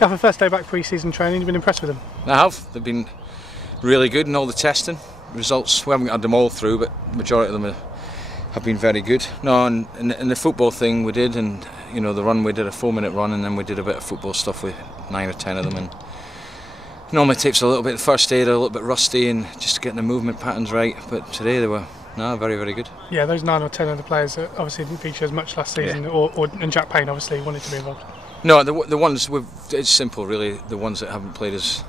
Gaffer, first day back pre-season training, you've been impressed with them? I have. They've been really good in all the testing. Results, we haven't had them all through, but the majority of them have been very good. No, and in the football thing we did, and you know, the run, we did a 4-minute run, and then we did a bit of football stuff with 9 or 10 of them. And normally it takes a little bit, the first day they're a little bit rusty and just getting the movement patterns right, but today they were very, very good. Yeah, those 9 or 10 of the players that obviously didn't feature as much last season, and Jack Payne obviously wanted to be involved. No, the ones it's simple really. The ones that haven't played as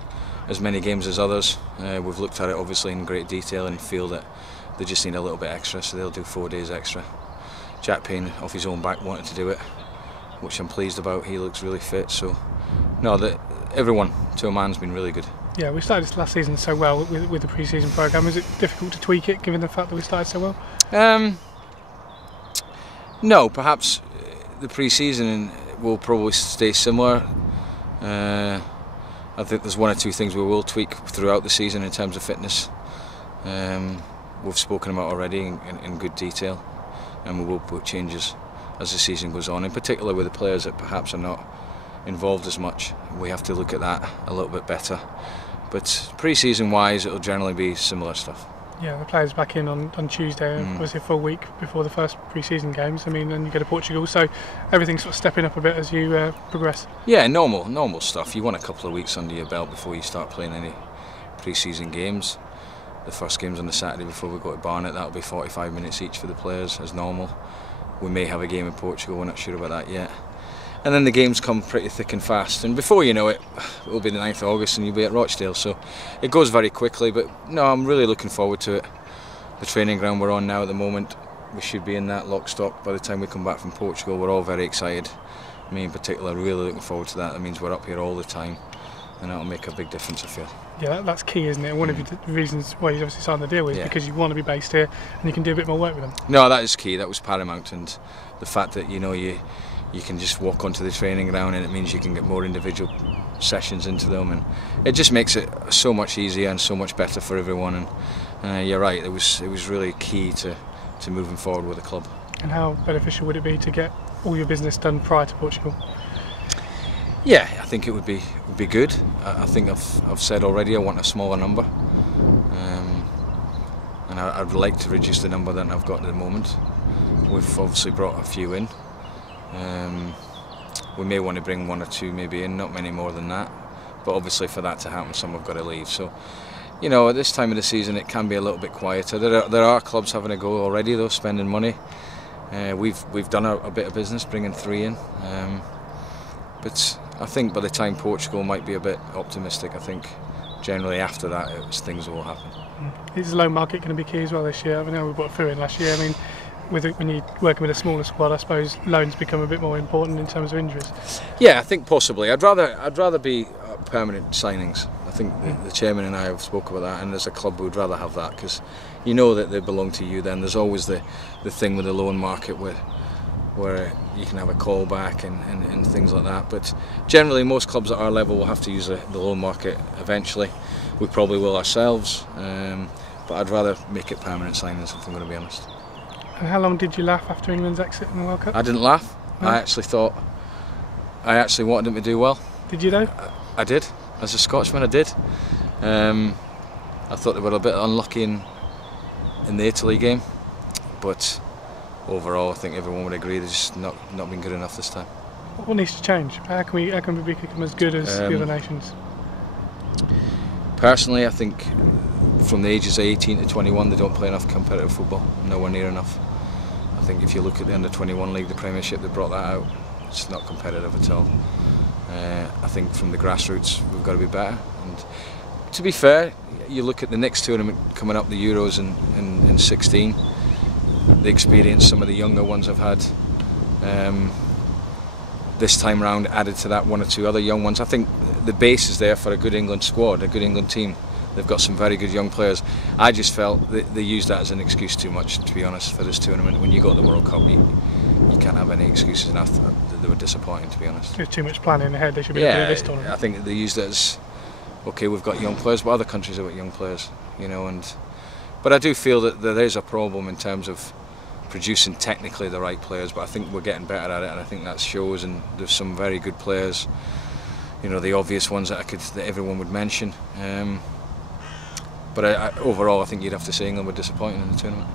many games as others, we've looked at it obviously in great detail and feel that they just need a little bit extra, so they'll do 4 days extra. Jack Payne, off his own back, wanted to do it, which I'm pleased about. He looks really fit, so no, everyone to a man's been really good. Yeah, we started this last season so well with the pre-season programme. Is it difficult to tweak it given the fact that we started so well? No, perhaps the pre-season will probably stay similar. I think there's 1 or 2 things we will tweak throughout the season in terms of fitness. We've spoken about already in good detail, and we will put changes as the season goes on, in particular with the players that perhaps are not involved as much. We have to look at that a little bit better, but pre-season wise it'll generally be similar stuff. Yeah, the players back in on Tuesday, obviously a full week before the first pre-season games. I mean, then you go to Portugal, so everything's sort of stepping up a bit as you progress. Yeah, normal stuff. You want a couple of weeks under your belt before you start playing any pre-season games. The first game's on the Saturday before we go to Barnet. That'll be 45 minutes each for the players as normal. We may have a game in Portugal, we're not sure about that yet. And then the games come pretty thick and fast, and before you know it, it'll be the 9th of August and you'll be at Rochdale, so it goes very quickly. But no, I'm really looking forward to it. The training ground we're on now at the moment, we should be in that lock stock by the time we come back from Portugal. We're all very excited. Me in particular, really looking forward to that. That means we're up here all the time, and that'll make a big difference, I feel. Yeah, that's key, isn't it? One of the reasons why you obviously signed the deal is because you want to be based here and you can do a bit more work with them. No, that is key. That was paramount, and the fact that you can just walk onto the training ground, and it means you can get more individual sessions into them, and it just makes it so much easier and so much better for everyone. And you're right, it was really key to moving forward with the club. And how beneficial would it be to get all your business done prior to Portugal? Yeah, I think it would be good. I think I've said already I want a smaller number, and I'd like to reduce the number that I've got at the moment. We've obviously brought a few in. We may want to bring 1 or 2 maybe in, not many more than that. But obviously for that to happen, some have got to leave. So, you know, at this time of the season, it can be a little bit quieter. There are clubs having a go already, though, spending money. We've done a bit of business, bringing 3 in. But I think by the time Portugal might be a bit optimistic, I think generally after that, things will happen. Is the loan market going to be key as well this year? I know we brought Fu in last year. I mean, when you're working with a smaller squad, I suppose loans become a bit more important in terms of injuries. Yeah, I think possibly. I'd rather be permanent signings. I think the chairman and I have spoken about that, and as a club we would rather have that, because you know that they belong to you. Then there's always the thing with the loan market where you can have a call back and things like that. But generally most clubs at our level will have to use the loan market eventually. We probably will ourselves, but I'd rather make it permanent signings, if I'm going to be honest. And how long did you laugh after England's exit in the World Cup? I didn't laugh. No? I actually wanted them to do well. Did you though? I did. As a Scotsman, I did. I thought they were a bit unlucky in the Italy game, but overall I think everyone would agree they've just not been good enough this time. What needs to change? How can we become as good as the other nations? Personally, I think from the ages of 18 to 21 they don't play enough competitive football, nowhere near enough. I think if you look at the under-21 league, the Premiership, they brought that out. It's not competitive at all. I think from the grassroots we've got to be better. And to be fair, you look at the next tournament coming up, the Euros in 16, the experience some of the younger ones have had. This time round added to that 1 or 2 other young ones. I think the base is there for a good England squad, a good England team. They've got some very good young players. I just felt they used that as an excuse too much, to be honest, for this tournament. When you go to the World Cup, you can't have any excuses, and I thought they were disappointing, to be honest. There's too much planning ahead. They should be able to do this tournament. I think they used it as, okay, we've got young players, but other countries have got young players, you know. But I do feel that there is a problem in terms of producing technically the right players, but I think we're getting better at it, and I think that shows. And there's some very good players you know, the obvious ones that everyone would mention. But overall, I think you'd have to say England were disappointing in the tournament.